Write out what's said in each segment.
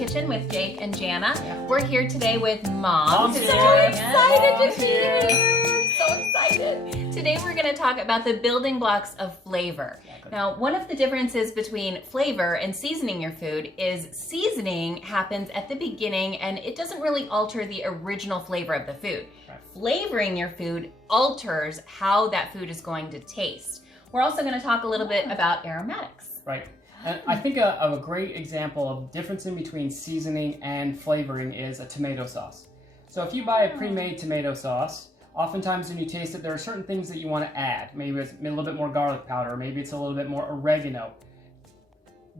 Kitchen with Jake and Janna. We're here today with Mom. Mom's So here. excited to be here. So excited. Today we're going to talk about the building blocks of flavor. Now, one of the differences between flavor and seasoning your food is seasoning happens at the beginning and it doesn't really alter the original flavor of the food. Flavoring your food alters how that food is going to taste. We're also going to talk a little bit about aromatics. Right. And I think of a great example of difference in between seasoning and flavoring is a tomato sauce. So if you buy a pre-made tomato sauce, oftentimes when you taste it, there are certain things that you want to add. Maybe it's a little bit more garlic powder, or maybe it's a little bit more oregano.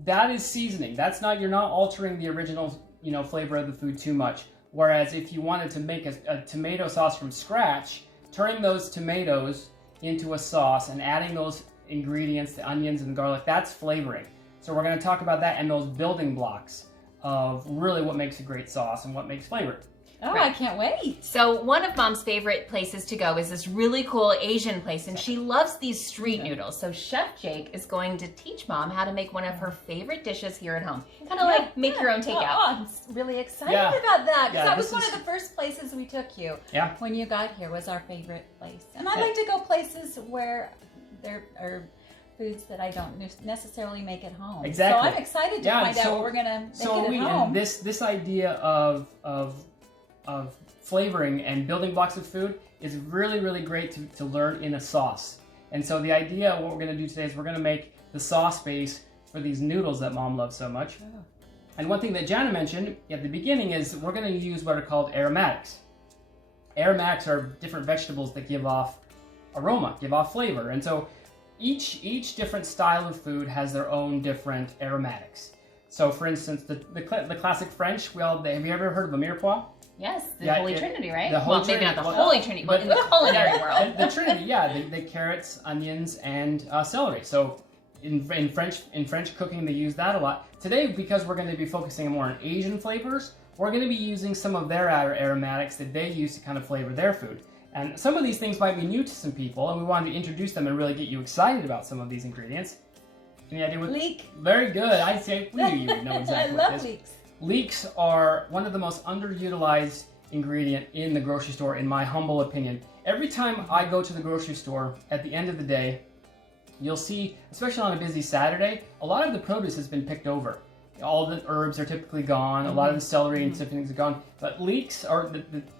That is seasoning. You're not altering the original, flavor of the food too much. Whereas if you wanted to make a tomato sauce from scratch, turning those tomatoes into a sauce and adding those ingredients, the onions and the garlic, that's flavoring. So we're going to talk about that and those building blocks of really what makes a great sauce and what makes flavor. Oh, right. I can't wait. So one of Mom's favorite places to go is this really cool Asian place, and she loves these street noodles. So Chef Jake is going to teach Mom how to make one of her favorite dishes here at home. Kind of like make your own takeout. Oh, I'm really excited about that, because that was one of the first places we took you when you got here, was our favorite place. And I like to go places where there are foods that I don't necessarily make at home. Exactly. So I'm excited to find out what we're going to make at home. And this idea of flavoring and building blocks of food is really, really great to learn in a sauce. And so the idea of what we're going to do today is we're going to make the sauce base for these noodles that Mom loves so much. Oh. And one thing that Janna mentioned at the beginning is we're going to use what are called aromatics. Aromatics are different vegetables that give off aroma, give off flavor. And so each different style of food has their own different aromatics. So for instance, the classic French, have you ever heard of a mirepoix? Yes, the Holy Trinity, right? Maybe not the Holy Trinity, but in the culinary world. The Trinity, the carrots, onions, and celery. So in French cooking, they use that a lot. Today, because we're going to be focusing more on Asian flavors, we're going to be using some of their aromatics that they use to kind of flavor their food. And some of these things might be new to some people, and we wanted to introduce them and really get you excited about some of these ingredients. Any idea what? Leek. Very good. I say we knew you would know exactly what it is. I love leeks. Leeks are one of the most underutilized ingredient in the grocery store, in my humble opinion. Every time I go to the grocery store, at the end of the day, you'll see, especially on a busy Saturday, a lot of the produce has been picked over. All the herbs are typically gone. A lot of the celery and different things are gone. But leeks are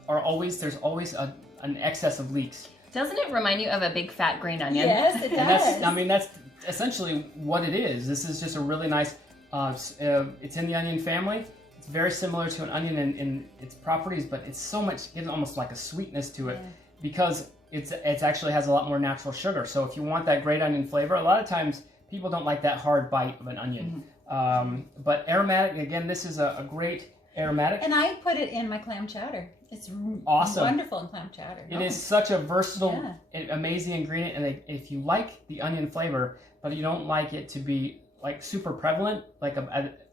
always, there's always an excess of leeks. Doesn't it remind you of a big fat green onion? Yes, it does. That's essentially what it is. This is just a really nice, it's in the onion family. It's very similar to an onion in its properties, but it's so much, gives almost like a sweetness to it because it actually has a lot more natural sugar. So if you want that great onion flavor, a lot of times people don't like that hard bite of an onion. But aromatic, again, this is a great aromatic. And I put it in my clam chowder. It's awesome. Wonderful in clam chowder. It is such a versatile, amazing ingredient. And if you like the onion flavor, but you don't like it to be like super prevalent, like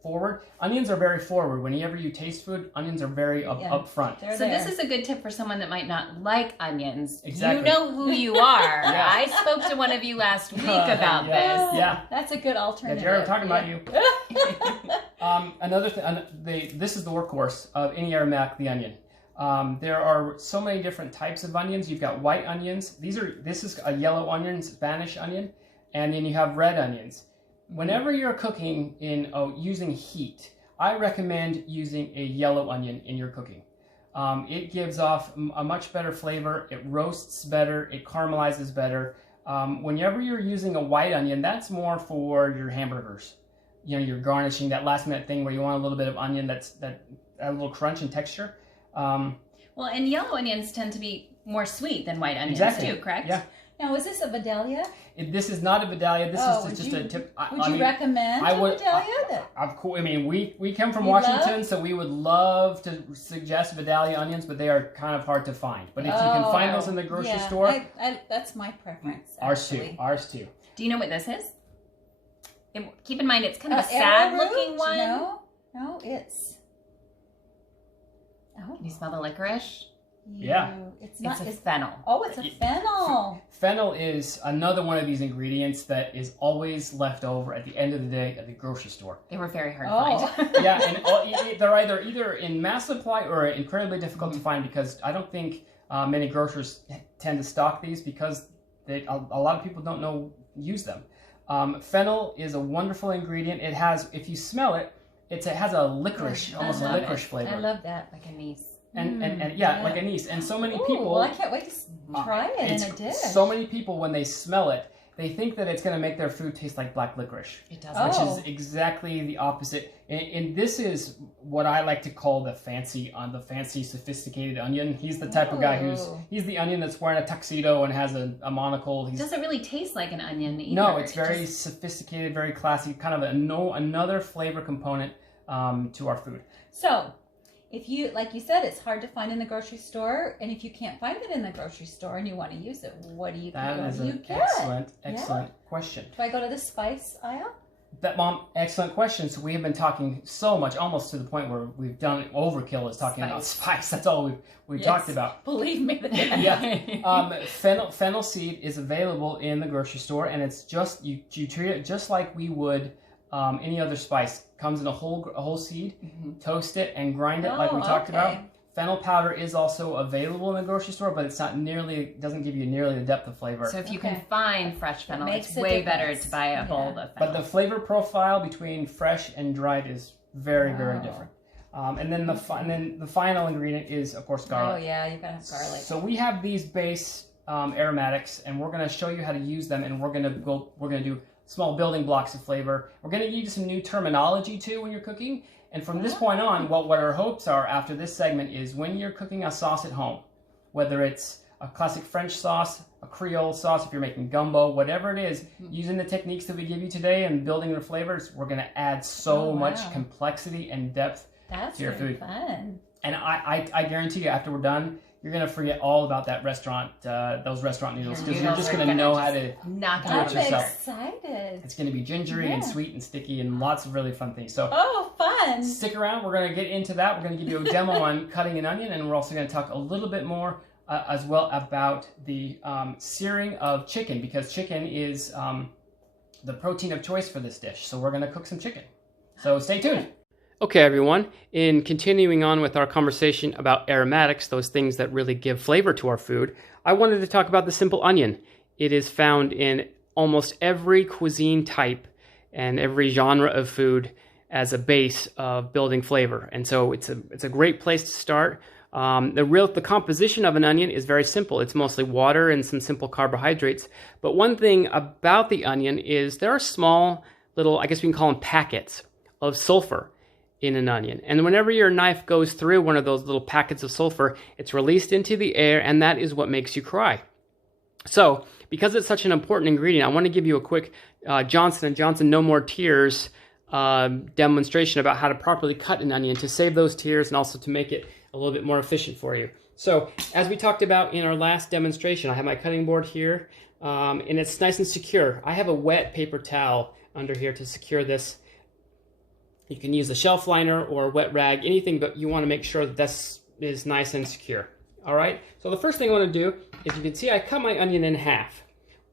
forward, onions are very forward. Whenever you taste food, onions are very up front. So this is a good tip for someone that might not like onions. Exactly. You know who you are. I spoke to one of you last week about this. Yeah. That's a good alternative. Yeah, Jared, I'm talking about you. Another thing, this is the workhorse of any aromatic, the onion. There are so many different types of onions. You've got white onions. This is a yellow onion, Spanish onion, and then you have red onions. Whenever you're cooking using heat, I recommend using a yellow onion in your cooking. It gives off a much better flavor. It roasts better. It caramelizes better. Whenever you're using a white onion, that's more for your hamburgers. You're garnishing, that last minute thing where you want a little bit of onion that a little crunch and texture. Well, and yellow onions tend to be more sweet than white onions too, correct? Yeah. Now, is this a Vidalia? This is not a Vidalia. This is just a tip. Would you recommend a Vidalia? Of course. I mean, we come from Washington, so we would love to suggest Vidalia onions, but they are kind of hard to find. But if you can find those in the grocery store, that's my preference. Ours too. Do you know what this is? Keep in mind, it's kind of a sad-looking one. No, it's. Can you smell the licorice? Yeah. It's a fennel. Oh, it's a fennel. Fennel is another one of these ingredients that is always left over at the end of the day at the grocery store. They were very hard to find. Yeah, and they're either in mass supply or incredibly difficult to find, because I don't think many grocers tend to stock these because a lot of people don't use them. Fennel is a wonderful ingredient. It has, if you smell it, it has a licorice, almost a licorice flavor. I love that. Like anise. And yeah, like anise. And so many people... Well, I can't wait to try it in a dish. So many people, when they smell it, they think that it's going to make their food taste like black licorice. It doesn't. Which is exactly the opposite. And this is what I like to call the fancy, sophisticated onion. He's the type of guy he's the onion that's wearing a tuxedo and has a monocle. It doesn't really taste like an onion either. No, it's very sophisticated, very classy, kind of another flavor component to our food. So, if you, like you said, it's hard to find in the grocery store, and if you can't find it in the grocery store and you want to use it, what do you get? That is an excellent question. Do I go to the spice aisle? Mom, excellent question. So we have been talking so much, almost to the point where we've done overkill is talking about spice. That's all we've talked about. Believe me. Yeah. Fennel seed is available in the grocery store, and it's just you treat it just like we would any other spice. Comes in a whole seed, toast it and grind it like we talked about. Fennel powder is also available in the grocery store, but it's not doesn't give you nearly the depth of flavor. So if you can find fresh fennel, it's way better to buy a bowl of fennel. But the flavor profile between fresh and dried is very, very different. And then the final ingredient is, of course, garlic. Oh yeah, you gotta have garlic. So we have these base aromatics, and we're going to show you how to use them, and we're going to do small building blocks of flavor. We're going to give you some new terminology too when you're cooking. And from this point on, what our hopes are after this segment is when you're cooking a sauce at home, whether it's a classic French sauce, a Creole sauce, if you're making gumbo, whatever it is, using the techniques that we give you today and building the flavors, we're going to add so much complexity and depth to your food. Fun. And I guarantee you, after we're done, you're going to forget all about that restaurant, those restaurant noodles, because you're just going to know how to knock it out yourself. I'm excited. It's going to be gingery and sweet and sticky and lots of really fun things. So, fun. Stick around. We're going to get into that. We're going to give you a demo on cutting an onion, and we're also going to talk a little bit more as well about the searing of chicken, because chicken is the protein of choice for this dish. So we're going to cook some chicken. So stay tuned. Okay, everyone, in continuing on with our conversation about aromatics, those things that really give flavor to our food, I wanted to talk about the simple onion. It is found in almost every cuisine type and every genre of food as a base of building flavor. And so it's a great place to start. The composition of an onion is very simple. It's mostly water and some simple carbohydrates. But one thing about the onion is there are small little, I guess we can call them packets of sulfur in an onion. And whenever your knife goes through one of those little packets of sulfur, it's released into the air, and that is what makes you cry. So, because it's such an important ingredient, I want to give you a quick Johnson & Johnson No More Tears demonstration about how to properly cut an onion to save those tears and also to make it a little bit more efficient for you. So, as we talked about in our last demonstration, I have my cutting board here, and it's nice and secure. I have a wet paper towel under here to secure this. You can use a shelf liner or a wet rag, anything, but you want to make sure that this is nice and secure. All right, so the first thing I want to do is, you can see I cut my onion in half.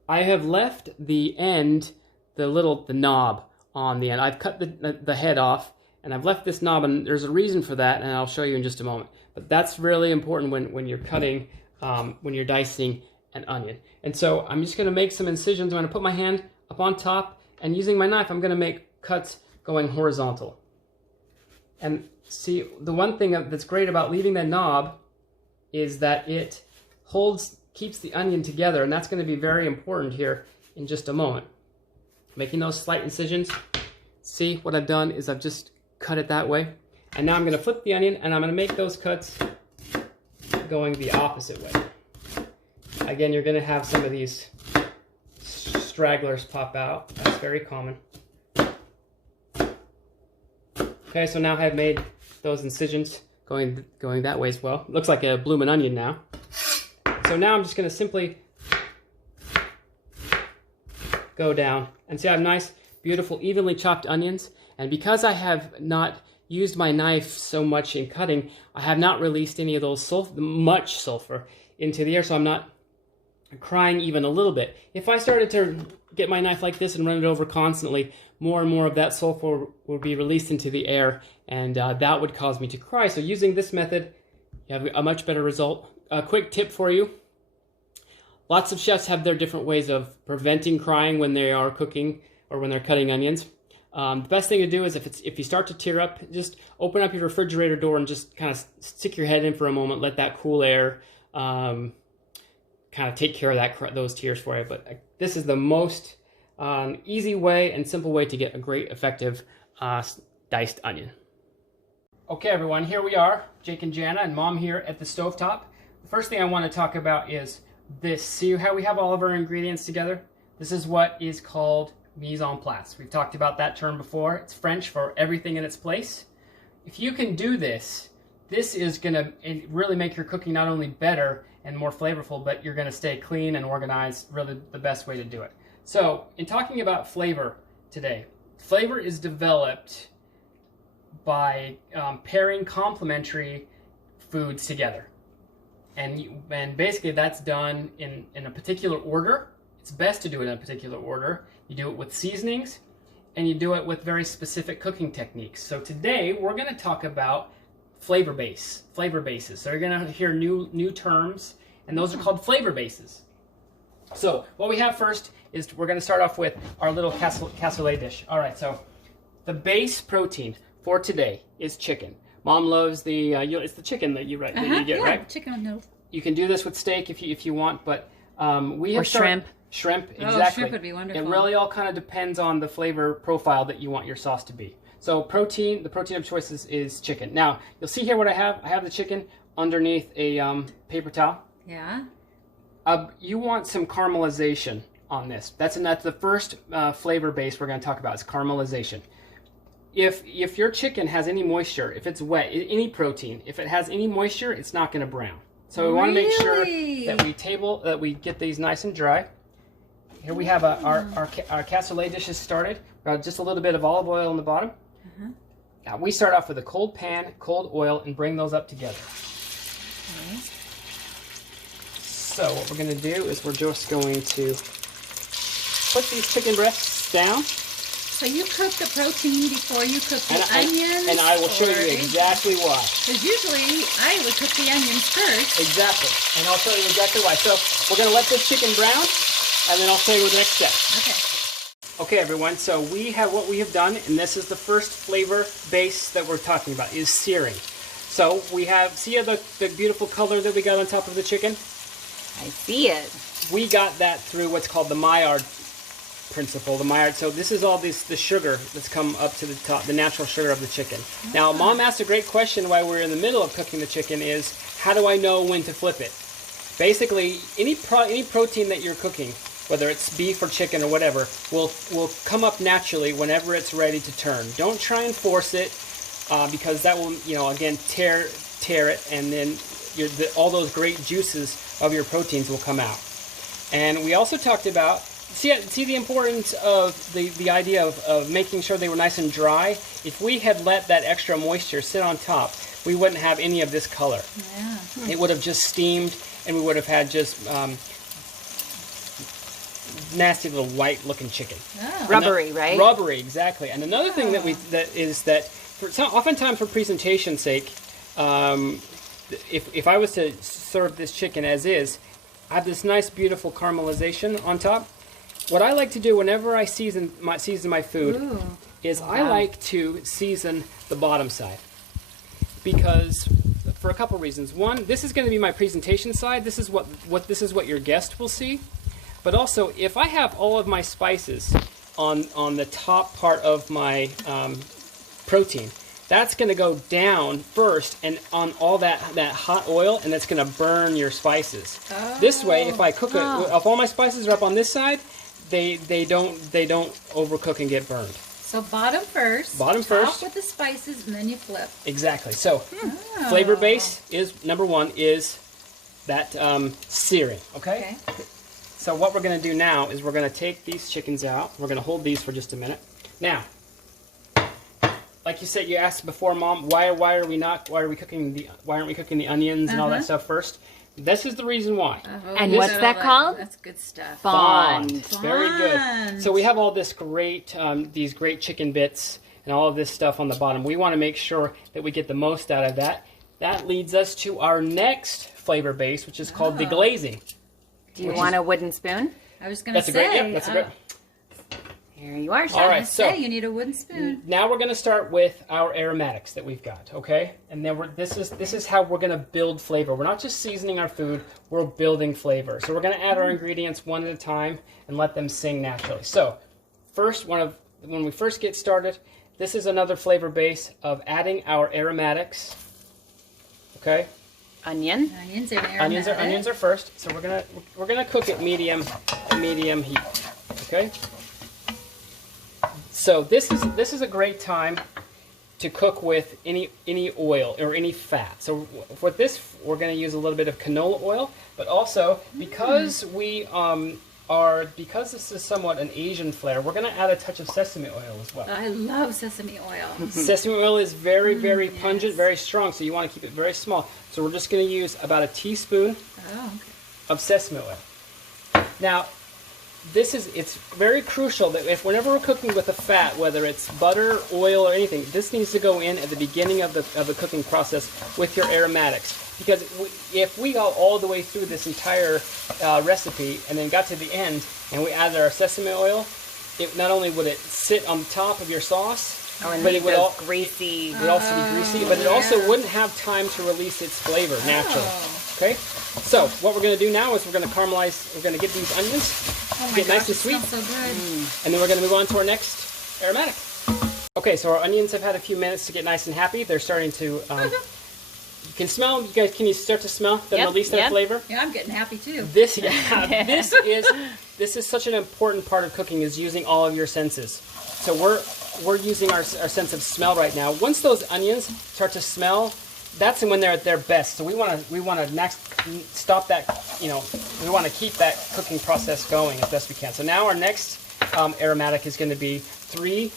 I have left the end, the knob on the end. I've cut the head off, and I've left this knob, and there's a reason for that, and I'll show you in just a moment. But that's really important when you're cutting, when you're dicing an onion. And so I'm just going to make some incisions. I'm going to put my hand up on top, and using my knife, I'm going to make cuts going horizontal. And see, the one thing that's great about leaving that knob is that it keeps the onion together, and that's going to be very important here in just a moment. Making those slight incisions. See, what I've done is I've just cut it that way. And now I'm going to flip the onion, and I'm going to make those cuts going the opposite way. Again, you're going to have some of these stragglers pop out. That's very common. Okay, so now I've made those incisions going that way as well. Looks like a bloomin' onion now. So now I'm just going to simply go down. And see, I have nice, beautiful, evenly chopped onions. And because I have not used my knife so much in cutting, I have not released any of those much sulfur into the air, so I'm not crying even a little bit. If I started to get my knife like this and run it over constantly, more and more of that sulfur will be released into the air, and that would cause me to cry. So using this method, you have a much better result. A quick tip for you. Lots of chefs have their different ways of preventing crying when they are cooking or when they're cutting onions. The best thing to do is if you start to tear up, just open up your refrigerator door and just kind of stick your head in for a moment, let that cool air kind of take care of those tears for you. But this is the most easy way and simple way to get a great effective diced onion. Okay everyone, here we are, Jake and Janna and Mom here at the stovetop. The first thing I want to talk about is this. See how we have all of our ingredients together? This is what is called mise en place. We've talked about that term before. It's French for everything in its place. If you can do this, this is going to really make your cooking not only better and more flavorful, but you're going to stay clean and organized, really the best way to do it. So, in talking about flavor today, flavor is developed by pairing complementary foods together. And basically that's done in a particular order. It's best to do it in a particular order. You do it with seasonings, and you do it with very specific cooking techniques. So today we're going to talk about flavor bases. So you're going to hear new terms, and those are called flavor bases. So what we have first is we're going to start off with our little cassoulet dish. All right, so the base protein for today is chicken. Mom loves the it's the chicken that you get, right? Chicken with noodles. You can do this with steak if you want, but we have shrimp. Shrimp, exactly. Oh, shrimp would be wonderful. It really all kind of depends on the flavor profile that you want your sauce to be. So the protein of choice is chicken. Now, you'll see here what I have. I have the chicken underneath a paper towel. Yeah. You want some caramelization on this. That's the first flavor base we're going to talk about is caramelization. If your chicken has any moisture, if it's wet, any protein, if it has any moisture, it's not going to brown. So we want to make sure that we get these nice and dry. Here we have our cassoulet dishes started. Just a little bit of olive oil on the bottom. Now we start off with a cold pan, cold oil, and bring those up together. Okay. So what we're going to do is we're just going to put these chicken breasts down. So you cook the protein before you cook the onions? And I will show you exactly why. Because usually I would cook the onions first. Exactly. And I'll show you exactly why. So we're going to let this chicken brown, and then I'll show you the next step. Okay. Okay, everyone. So what we have done, and this is the first flavor base that we're talking about, is searing. So we have, see the beautiful color that we got on top of the chicken? I see it. We got that through what's called the Maillard principle, the Maillard. So this is all the sugar that's come up to the top, the natural sugar of the chicken. Now, Mom asked a great question while we're in the middle of cooking the chicken is, how do I know when to flip it? Basically, any protein that you're cooking, whether it's beef or chicken or whatever, will come up naturally whenever it's ready to turn. Don't try and force it, because that will, again, tear it, and then all those great juices of your proteins will come out. And we also talked about, see the importance of the idea of making sure they were nice and dry. If we had let that extra moisture sit on top, we wouldn't have any of this color. Yeah. It would have just steamed, and we would have had just nasty little white looking chicken. Oh. Rubbery, right? Rubbery, exactly. And another thing that oftentimes for presentation's sake, if I was to serve this chicken as is, I have this nice beautiful caramelization on top. What I like to do whenever I season my food is I like to season the bottom side, because for a couple reasons. One, this is going to be my presentation side. This is what your guest will see. But also, if I have all of my spices on the top part of my protein, that's going to go down first and on all that hot oil, and that's going to burn your spices. Oh. This way, if I cook it, if all my spices are up on this side, they don't overcook and get burned. So bottom first. Bottom first. Top with the spices, and then you flip. Exactly. So flavor base is number one is that searing. Okay. So what we're going to do now is we're going to take these chickens out. We're going to hold these for just a minute. Now, like you said, you asked before, Mom, why aren't we cooking the onions and all that stuff first? This is the reason why. And what's that called? That's good stuff. Bond. Very good. So we have all this great, these great chicken bits and all of this stuff on the bottom. We want to make sure that we get the most out of that. That leads us to our next flavor base, which is called deglazing. Do you want a wooden spoon? I was going to say. That's a great. Here you are, Chef. All right, so you need a wooden spoon. Now we're going to start with our aromatics that we've got, okay? And then this is how we're going to build flavor. We're not just seasoning our food, we're building flavor. So we're going to add our ingredients one at a time and let them sing naturally. So first, when we first get started, this is another flavor base of adding our aromatics, okay? Onion. Onions are first. So we're gonna cook at medium heat, okay? So this is a great time to cook with any oil or any fat. So for this, we're going to use a little bit of canola oil, but also because because this is somewhat an Asian flair, we're going to add a touch of sesame oil as well. I love sesame oil. Sesame oil is very, very pungent, very strong, so you want to keep it very small. So we're just going to use about a teaspoon of sesame oil. Now, it's very crucial that whenever we're cooking with a fat, whether it's butter, oil, or anything, this needs to go in at the beginning of the cooking process with your aromatics. Because if we go all the way through this entire recipe and then got to the end and we added our sesame oil, it not only would it sit on top of your sauce, but it would also be greasy, but it also wouldn't have time to release its flavor naturally. Okay, so what we're going to do now is we're going to caramelize. We're going to get these onions, get nice and sweet, so good. And then we're going to move on to our next aromatic. Okay, so our onions have had a few minutes to get nice and happy. They're starting to. You can smell. You guys, can you start to smell them release their flavor? Yeah, I'm getting happy too. This is such an important part of cooking, is using all of your senses. So we're using our sense of smell right now. Once those onions start to smell, that's when they're at their best. So we want to stop that. We want to keep that cooking process going as best we can. So now our next aromatic is going to be 3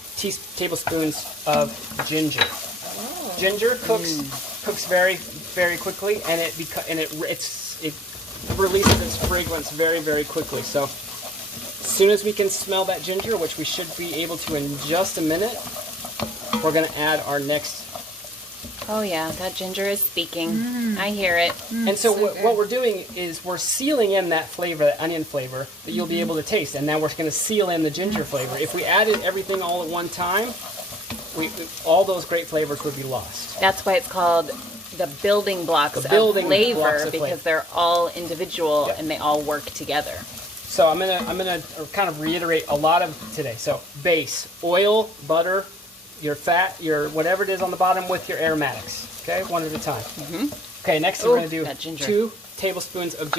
tablespoons of ginger. Oh. Ginger cooks very, very quickly, and it releases its fragrance very, very quickly. So as soon as we can smell that ginger, which we should be able to in just a minute, we're going to add our next. Oh yeah, that ginger is speaking. I hear it. And so what we're doing is we're sealing in that flavor, that onion flavor, that you'll be able to taste. And now we're going to seal in the ginger flavor. If we added everything all at one time, all those great flavors would be lost. That's why it's called the building blocks of flavor, because they're all individual and they all work together. So I'm gonna kind of reiterate a lot of today. So base, oil, butter, your fat, your whatever it is on the bottom with your aromatics. Okay, one at a time. Okay, next we're gonna do 2 tablespoons of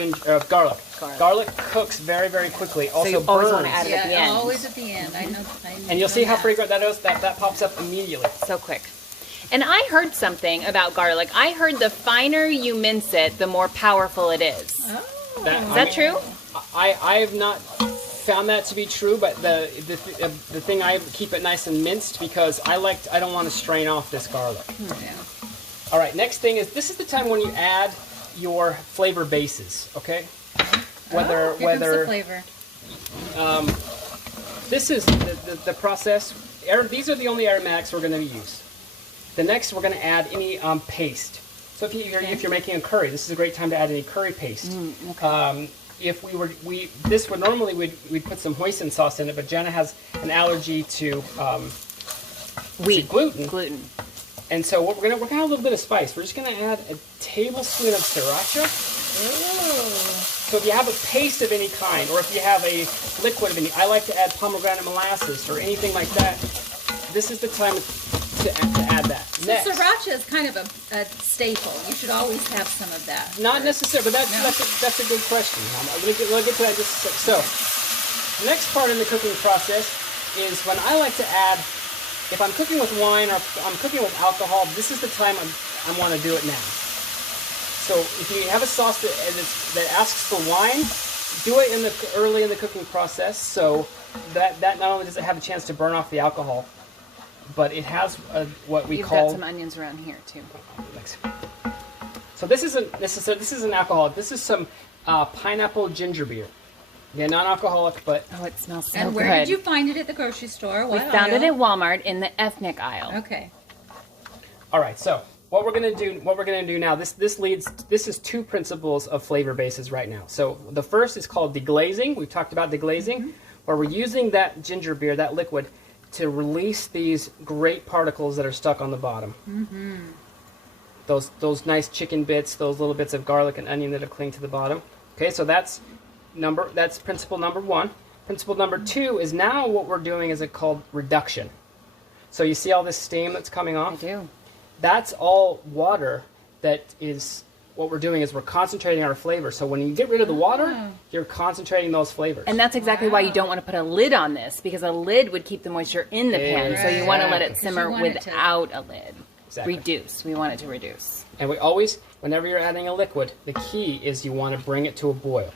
garlic. Garlic cooks very, very quickly. Also so you always want to add it at the end. Always at the end. I know. And you'll see how fragrant that is. That pops up immediately. So quick. And I heard something about garlic. I heard the finer you mince it, the more powerful it is. Oh. Is that true? I have not found that to be true, but the thing, I keep it nice and minced because I don't want to strain off this garlic. Yeah. All right, next thing is, this is the time when you add your flavor bases, okay? Whether the flavor. This is the process. These are the only aromatics we're going to use. The next, we're going to add any paste. So if you're making a curry, this is a great time to add any curry paste. If normally we'd put some hoisin sauce in it, but Janna has an allergy to gluten. And so we're gonna add a little bit of spice. We're just gonna add a tablespoon of sriracha. So if you have a paste of any kind, or if you have a liquid of any, I like to add pomegranate molasses or anything like that. This is the time to add that. So sriracha is kind of a staple. You should always have some of that. Not necessarily, but that's a good question. We'll get to that in just a sec. So the next part in the cooking process is when I like to add. If I'm cooking with wine or I'm cooking with alcohol, this is the time I want to do it now. So if you have a sauce that asks for wine, do it early in the cooking process, so that not only does it have a chance to burn off the alcohol but it has what we You've call... got some onions around here too. Thanks. So this isn't alcoholic. This is some pineapple ginger beer. Yeah, non-alcoholic, but... Oh, it smells so good. And where did you find it at the grocery store? We found it at Walmart in the ethnic aisle. Okay. All right, so what we're gonna do now, this is two principles of flavor bases right now. So the first is called deglazing. We've talked about deglazing, where we're using that ginger beer, that liquid, to release these great particles that are stuck on the bottom. Those nice chicken bits, those little bits of garlic and onion that are clinging to the bottom. Okay, so that's principle number one. Principle number two is now what we're doing is called reduction. So you see all this steam that's coming off? I do. That's all water. That is what we're doing is we're concentrating our flavor. So when you get rid of the water, you're concentrating those flavors. And that's exactly why you don't want to put a lid on this, because a lid would keep the moisture in the pan. So you want to let it simmer without a lid. Exactly. Reduce. We want it to reduce. And we always, whenever you're adding a liquid, the key is you want to bring it to a boil.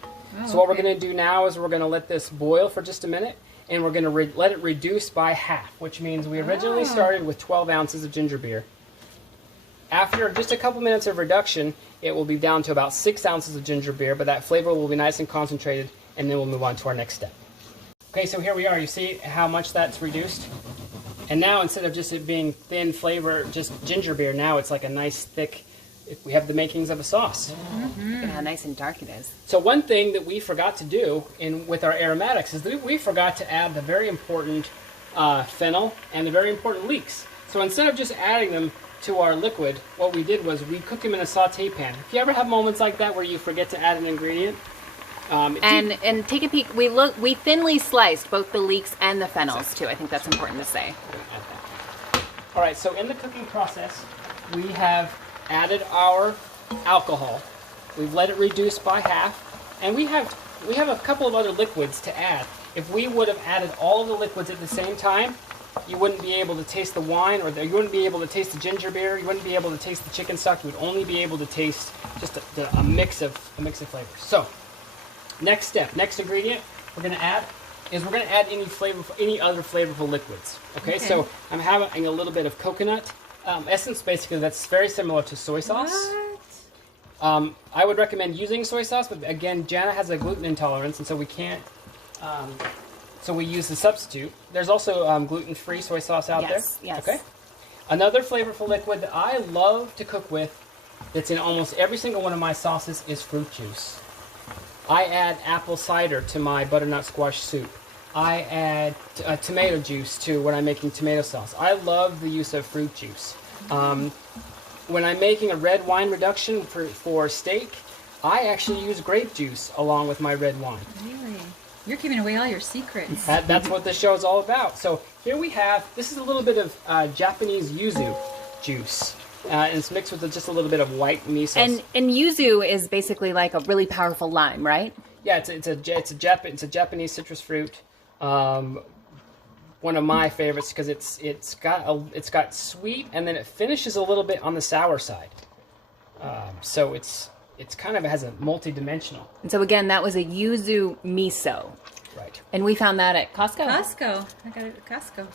So what we're going to do now is we're going to let this boil for just a minute, and we're going to let it reduce by half, which means we originally started with 12 ounces of ginger beer. After just a couple minutes of reduction, it will be down to about 6 ounces of ginger beer, but that flavor will be nice and concentrated, and then we'll move on to our next step. Okay, so here we are. You see how much that's reduced? And now instead of just it being thin flavor, just ginger beer, now it's like a nice thick, we have the makings of a sauce. Look at how nice and dark it is. So one thing that we forgot to do with our aromatics is that we forgot to add the very important fennel and the very important leeks. So instead of just adding them to our liquid, what we did was we cook them in a saute pan. If you ever have moments like that where you forget to add an ingredient, and take a peek. We thinly sliced both the leeks and the fennels too. I think that's important to say. All right. So in the cooking process, we have added our alcohol. We've let it reduce by half, and we have a couple of other liquids to add. If we would have added all of the liquids at the same time, you wouldn't be able to taste the wine, or you wouldn't be able to taste the ginger beer. You wouldn't be able to taste the chicken stock. You would only be able to taste just a mix of flavors. So, next step, next ingredient we're going to add any other flavorful liquids. Okay, so I'm having a little bit of coconut essence. Basically, that's very similar to soy sauce. What? I would recommend using soy sauce, but again, Janna has a gluten intolerance, and so we can't. So we use the substitute. There's also gluten-free soy sauce out there. Yes. Okay. Another flavorful liquid that I love to cook with, that's in almost every single one of my sauces, is fruit juice. I add apple cider to my butternut squash soup. I add tomato juice to when I'm making tomato sauce. I love the use of fruit juice. When I'm making a red wine reduction for steak, I actually use grape juice along with my red wine. Really? You're giving away all your secrets. That's what this show is all about. So here we have, this is a little bit of Japanese yuzu juice. And it's mixed with just a little bit of white miso. And yuzu is basically like a really powerful lime, right? Yeah, it's a Japanese citrus fruit. One of my favorites because it's got sweet, and then it finishes a little bit on the sour side. So it's kind of has a multi-dimensional. And so again, that was a yuzu miso. Right. And we found that at Costco. I got it at Costco.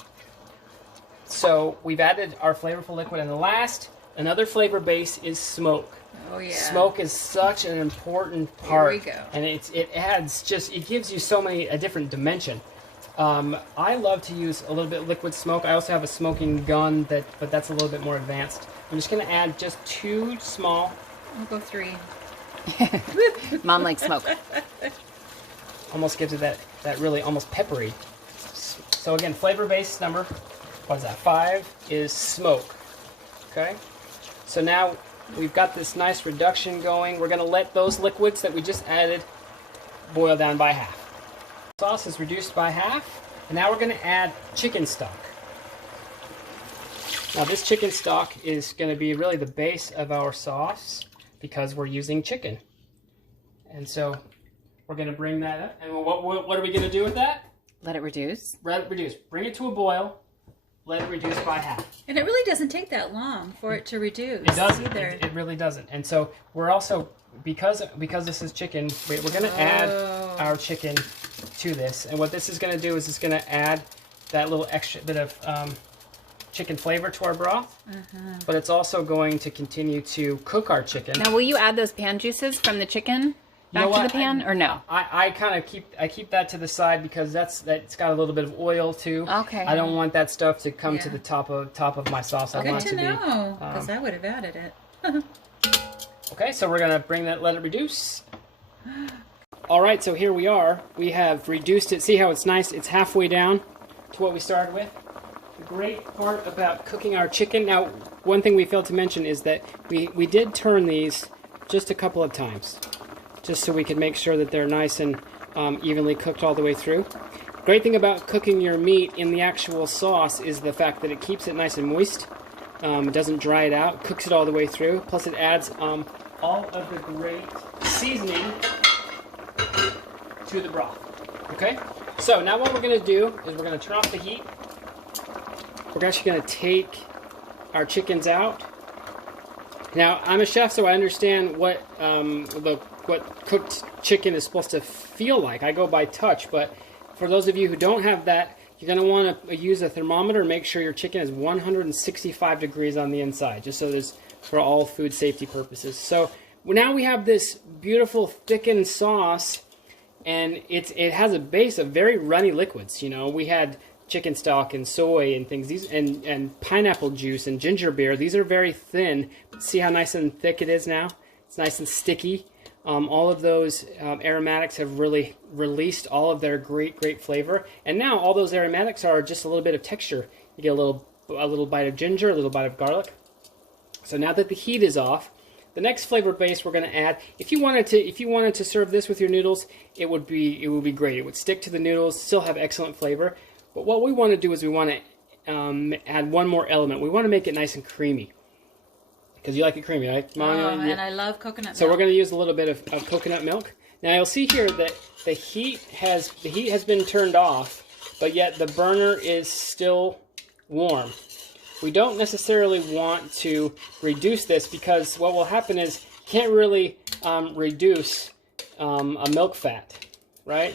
So we've added our flavorful liquid, and another flavor base is smoke. Oh yeah. Smoke is such an important part. Here we go. And it gives you a different dimension. I love to use a little bit of liquid smoke. I also have a smoking gun but that's a little bit more advanced. I'm just going to add just 2 small. I'll go 3. Mom likes smoke. Almost gives it that really almost peppery. So again, flavor base number, 5 is smoke. Okay? So now we've got this nice reduction going. We're going to let those liquids that we just added boil down by half. Sauce is reduced by half, and now we're going to add chicken stock. Now this chicken stock is going to be really the base of our sauce because we're using chicken. And so we're going to bring that up. And what are we going to do with that? Let it reduce. Let it reduce. Bring it to a boil. Let it reduce by half. And it really doesn't take that long for it to reduce. It doesn't. Either. It really doesn't. And so we're also, because this is chicken, we're going to add our chicken to this. And what this is going to do is it's going to add that little extra bit of chicken flavor to our broth, but it's also going to continue to cook our chicken. Now, will you add those pan juices from the chicken back to the pan, or no? I kind of keep that to the side because that's got a little bit of oil too. Okay. I don't want that stuff to come to the top of my sauce. I want it to be. Because I would have added it. Okay, so we're gonna let it reduce. All right, so here we are. We have reduced it. See how it's nice? It's halfway down to what we started with. The great part about cooking our chicken. Now, one thing we failed to mention is that we did turn these just a couple of times, just so we could make sure that they're nice and evenly cooked all the way through. Great thing about cooking your meat in the actual sauce is the fact that it keeps it nice and moist. It doesn't dry it out, cooks it all the way through. Plus it adds all of the great seasoning to the broth. Okay? So now what we're going to do is we're going to turn off the heat. We're actually going to take our chickens out. Now, I'm a chef, so I understand what cooked chicken is supposed to feel like. I go by touch, but for those of you who don't have that, you're going to want to use a thermometer and make sure your chicken is 165 degrees on the inside, just so there's for all food safety purposes. So now we have this beautiful thickened sauce, and it has a base of very runny liquids. You know, we had chicken stock and soy and things, these and pineapple juice and ginger beer. These are very thin. See how nice and thick it is now? It's nice and sticky. All of those aromatics have really released all of their great flavor. And now all those aromatics are just a little bit of texture. You get a little bite of ginger, a little bite of garlic. So now that the heat is off, the next flavor base we're going to add. If you wanted to serve this with your noodles, it would be great. It would stick to the noodles, still have excellent flavor. But what we want to do is we want to add one more element. We want to make it nice and creamy. Because you like it creamy, right? Mom, and I love coconut milk. So we're going to use a little bit of coconut milk. Now you'll see here that the heat has been turned off, but yet the burner is still warm. We don't necessarily want to reduce this because what will happen is you can't really reduce a milk fat, right?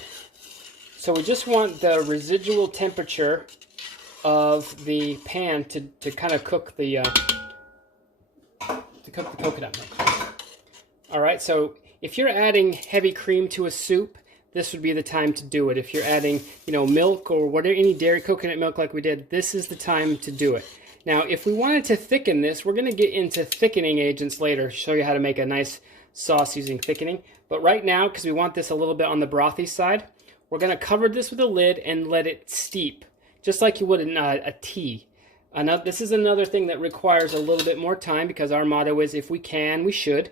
So we just want the residual temperature of the pan to kind of cook the coconut milk. All right, so if you're adding heavy cream to a soup, this would be the time to do it. If you're adding, milk or whatever, any dairy coconut milk like we did, this is the time to do it. Now, if we wanted to thicken this, we're going to get into thickening agents later, show you how to make a nice sauce using thickening. But right now, because we want this a little bit on the brothy side, we're going to cover this with a lid and let it steep, just like you would in a tea. This is another thing that requires a little bit more time because our motto is if we can, we should.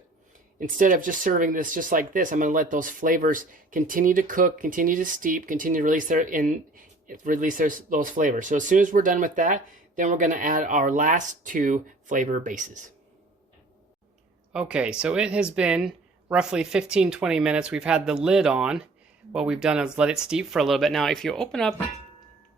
Instead of just serving this just like this, I'm going to let those flavors continue to cook, continue to steep, continue to release those flavors. So as soon as we're done with that, then we're going to add our last two flavor bases. Okay, so it has been roughly 15-20 minutes. We've had the lid on. What we've done is let it steep for a little bit. Now, if you open up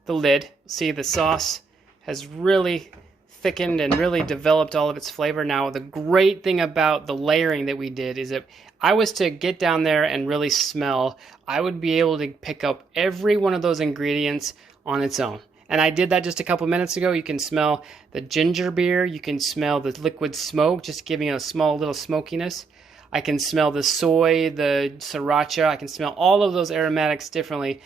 the lid, see the sauce has really thickened and really developed all of its flavor. Now, the great thing about the layering that we did is that I was to get down there and really smell, I would be able to pick up every one of those ingredients on its own. And I did that just a couple minutes ago. You can smell the ginger beer. You can smell the liquid smoke, just giving it a small little smokiness. I can smell the soy, the sriracha. I can smell all of those aromatics differently.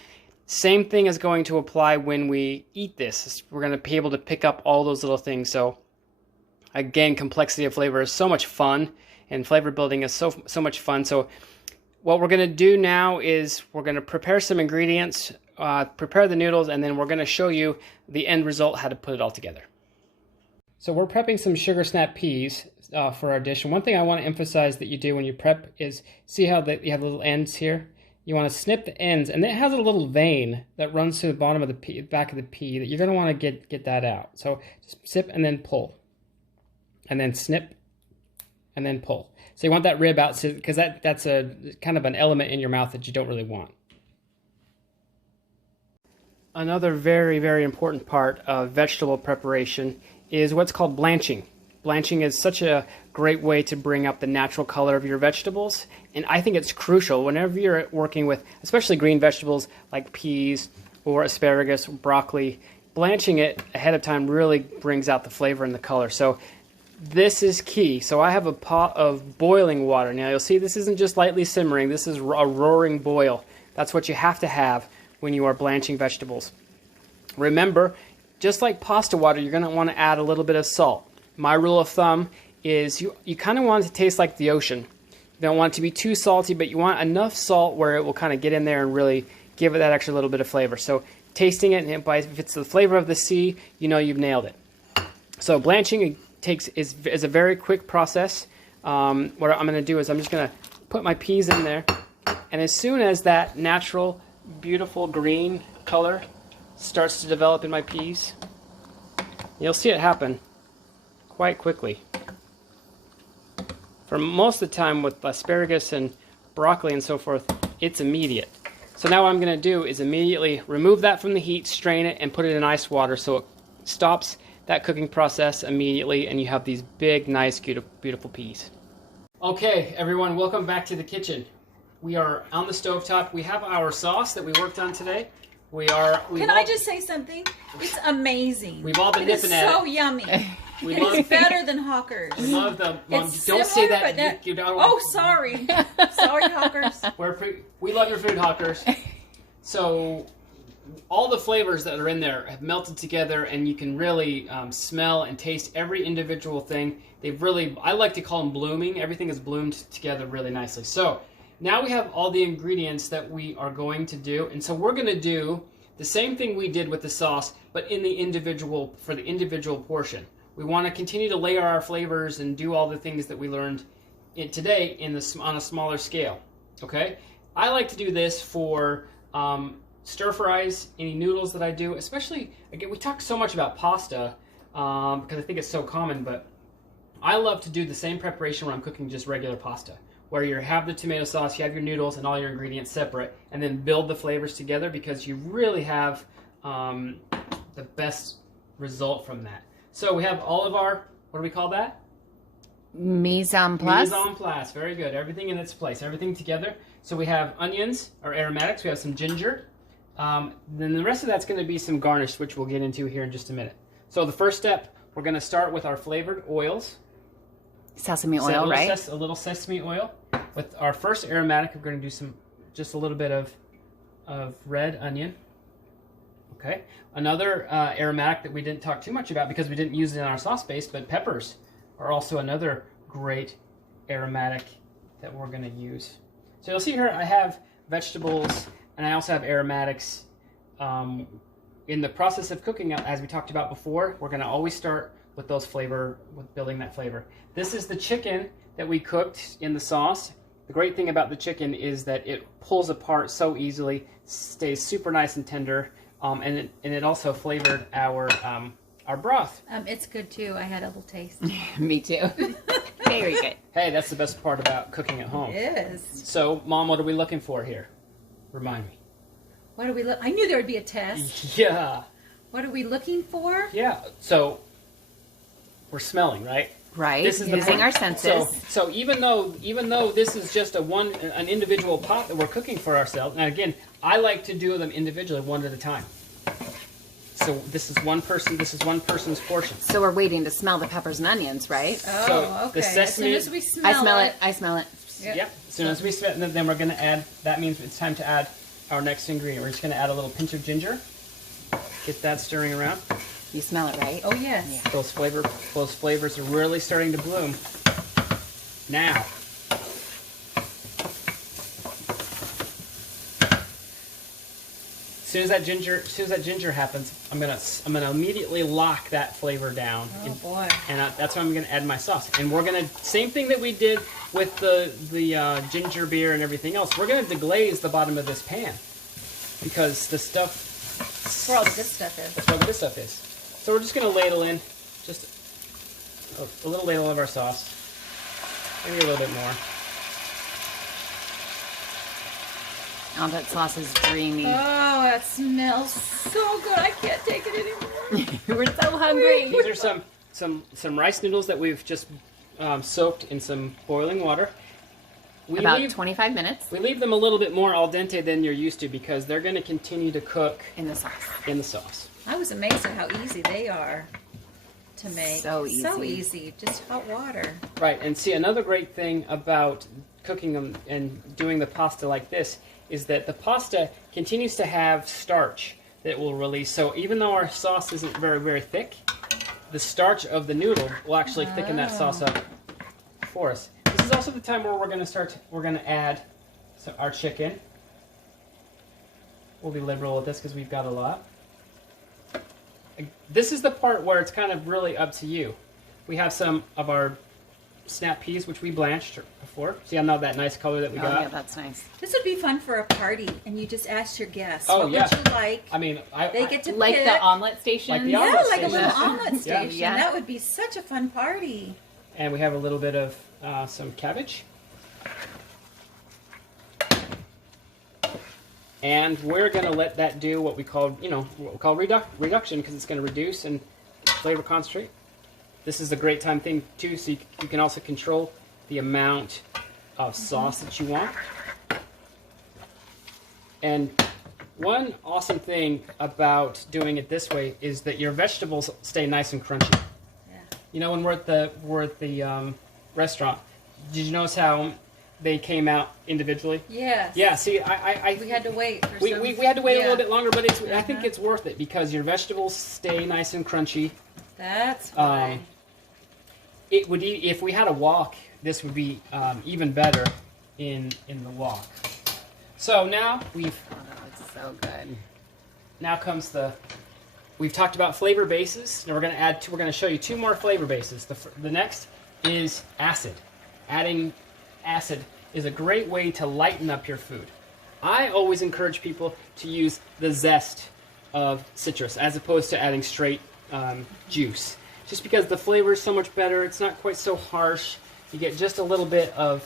Same thing is going to apply when we eat this. We're going to be able to pick up all those little things. So again, complexity of flavor is so much fun, and flavor building is so much fun. So what we're going to do now is we're going to prepare some ingredients, prepare the noodles, and then we're going to show you the end result, how to put it all together. So we're prepping some sugar snap peas for our dish. And one thing I want to emphasize that you do when you prep is see how you have little ends here? You want to snip the ends, and it has a little vein that runs to the bottom of the pea, back of the pea, that you're going to want to get that out. So just sip and then pull, and then snip, and then pull. So you want that rib out, because that's a kind of an element in your mouth that you don't really want. Another very, very important part of vegetable preparation is what's called blanching. Blanching is such a great way to bring up the natural color of your vegetables, and I think it's crucial whenever you're working with, especially green vegetables like peas or asparagus or broccoli. blanching it ahead of time really brings out the flavor and the color. So this is key. So I have a pot of boiling water. Now you'll see this isn't just lightly simmering. This is a roaring boil. That's what you have to have when you are blanching vegetables. Remember, just like pasta water, you're going to want to add a little bit of salt. My rule of thumb is you kind of want it to taste like the ocean. You don't want it to be too salty, but you want enough salt where it will kind of get in there and really give it that extra little bit of flavor. So tasting it, and if it's the flavor of the sea, you know you've nailed it. So blanching is a very quick process. What I'm going to do is I'm just going to put my peas in there, and as soon as that natural, beautiful green color starts to develop in my peas, you'll see it happen quite quickly. For most of the time with asparagus and broccoli and so forth, it's immediate. So now what I'm going to do is immediately remove that from the heat, strain it, and put it in ice water so it stops that cooking process immediately, and you have these big, nice, beautiful peas. Okay, everyone, welcome back to the kitchen. We are on the stovetop. We have our sauce that we worked on today. Can I just say something? It's amazing. We've all been nipping at it. It's so yummy. It's better than Hawkers. We love them. Mom, It's don't say similar, that. but oh, sorry. Sorry, Hawkers. We love your food, Hawkers. So all the flavors that are in there have melted together, and you can really smell and taste every individual thing. I like to call them blooming. Everything is bloomed together really nicely. So now we have all the ingredients that we are going to do, and so we're going to do the same thing we did with the sauce, but for the individual portion. We want to continue to layer our flavors and do all the things that we learned today on a smaller scale. Okay, I like to do this for stir fries, any noodles that I do, especially, again, we talk so much about pasta because I think it's so common, but I love to do the same preparation when I'm cooking just regular pasta, where you have the tomato sauce, you have your noodles and all your ingredients separate, and then build the flavors together, because you really have the best result from that. So we have all of our, what do we call that? Mise en place. Mise en place, very good. Everything in its place, everything together. So we have onions, or aromatics, we have some ginger. Then the rest of that's going to be some garnish, which we'll get into here in just a minute. So the first step, we're going to start with our flavored oils. Sesame oil, right? A little sesame oil. With our first aromatic, we're going to do just a little bit of red onion. Okay. Another aromatic that we didn't talk too much about because we didn't use it in our sauce base, but peppers are also another great aromatic that we're going to use. So you'll see here I have vegetables and I also have aromatics. In the process of cooking, as we talked about before, we're going to always start with with building that flavor. This is the chicken that we cooked in the sauce. The great thing about the chicken is that it pulls apart so easily, stays super nice and tender, and it also flavored our broth. It's good too. I had a little taste. Me too. Very good. Hey, that's the best part about cooking at home. It is. So, Mom, what are we looking for here? Remind me. What are we I knew there would be a test. Yeah. What are we looking for? Yeah. So we're smelling, right? Right. This is using our senses. So even though this is just an individual pot that we're cooking for ourselves, and again, I like to do them individually, one at a time. So this is one person's portion. So we're waiting to smell the peppers and onions, right? Oh, okay. The sesame, as soon as we smell I smell it. Yep. As soon as we smell it, then we're going to add. That means it's time to add our next ingredient. We're just going to add a little pinch of ginger. Get that stirring around. You smell it, right? Oh yes. Yeah. Those flavors are really starting to bloom. Now. As soon as that ginger happens, I'm gonna immediately lock that flavor down. Oh boy! And that's when I'm gonna add my sauce. And we're gonna same thing that we did with the ginger beer and everything else. We're gonna deglaze the bottom of this pan because the stuff. That's where all the good stuff is. That's where the good stuff is. So we're just gonna ladle in just a little ladle of our sauce, maybe a little bit more. Oh, that sauce is dreamy. Oh, that smells so good. I can't take it anymore. We're so hungry. These are some rice noodles that we've just soaked in some boiling water. about 25 minutes. We leave them a little bit more al dente than you're used to because they're going to continue to cook in the sauce. In the sauce. I was amazed at how easy they are to make. So easy. So easy. Just hot water. Right, and see, another great thing about cooking them and doing the pasta like this is that the pasta continues to have starch that will release. So even though our sauce isn't very, very thick, the starch of the noodle will actually thicken that sauce up for us. This is also the time where we're going to add our chicken. We'll be liberal with this because we've got a lot. This is the part where it's kind of really up to you. We have some of our snap peas, which we blanched before. See, I know that nice color that we got. Yeah, that's nice. This would be fun for a party, and you just ask your guests, what would you like? I mean, they get to like pick. the omelet station. Like the omelet like station. a little omelet station. Yeah. That would be such a fun party. And we have a little bit of some cabbage. And we're going to let that do what we call, reduction, because it's going to reduce and flavor concentrate. This is a great time thing too, so you can also control the amount of sauce that you want. And one awesome thing about doing it this way is that your vegetables stay nice and crunchy. Yeah. You know, when we're at the restaurant, did you notice how they came out individually? Yes. Yeah. See, we had to wait. We had to wait a little bit longer, but I think it's worth it because your vegetables stay nice and crunchy. That's why. It would if we had a wok, this would be even better in the wok. So now we've. Oh, that looks so good. Now comes we've talked about flavor bases. Now we're going to show you two more flavor bases. The next is acid. Adding acid is a great way to lighten up your food. I always encourage people to use the zest of citrus as opposed to adding straight juice. Just because the flavor is so much better, it's not quite so harsh. You get just a little bit of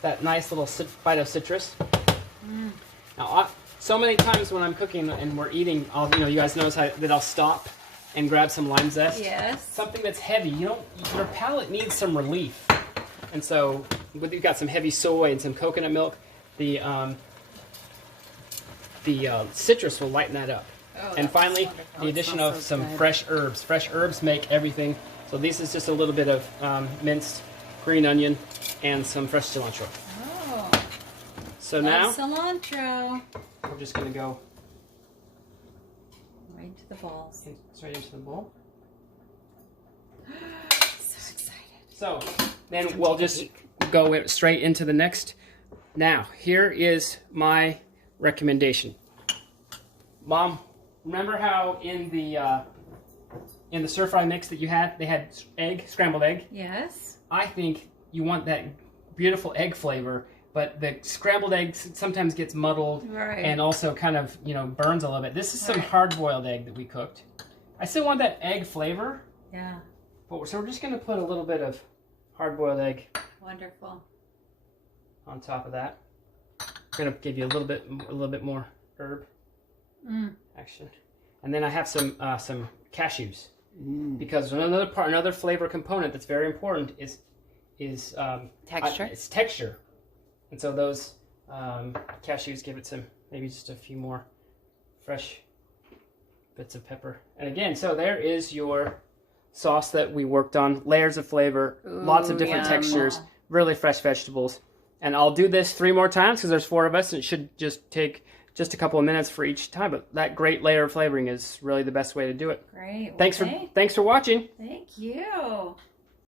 that nice little bite of citrus. Now, so many times when I'm cooking and we're eating, you guys notice that I'll stop and grab some lime zest. Yes. Something that's heavy. Your palate needs some relief. And so, you've got some heavy soy and some coconut milk. The citrus will lighten that up. Oh, and finally, wonderful. the addition of some fresh herbs. Fresh herbs make everything. So this is just a little bit of minced green onion and some fresh cilantro. Oh. So Love now cilantro. we're just going to go Right into the balls. straight into the bowl. So excited. So then we'll just go straight into the next. Now, here is my recommendation. Mom, remember how in the stir fry mix that they had scrambled egg? Yes. I think you want that beautiful egg flavor, but the scrambled egg sometimes gets muddled and also kind of, burns a little bit. This is some hard-boiled egg that we cooked. I still want that egg flavor. Yeah. So we're just going to put a little bit of hard-boiled egg. Wonderful. On top of that. I'm going to give you a little bit more herb action. And then I have some cashews. Because another flavor component that's very important is Texture. It's texture. And so those cashews give it maybe just a few more fresh bits of pepper. And again, so there is your sauce that we worked on. Layers of flavor, lots of different textures, really fresh vegetables. And I'll do this 3 more times because there's 4 of us. And it should just take just a couple of minutes for each time. But that great layer of flavoring is really the best way to do it. Great. Thanks for watching. Thank you.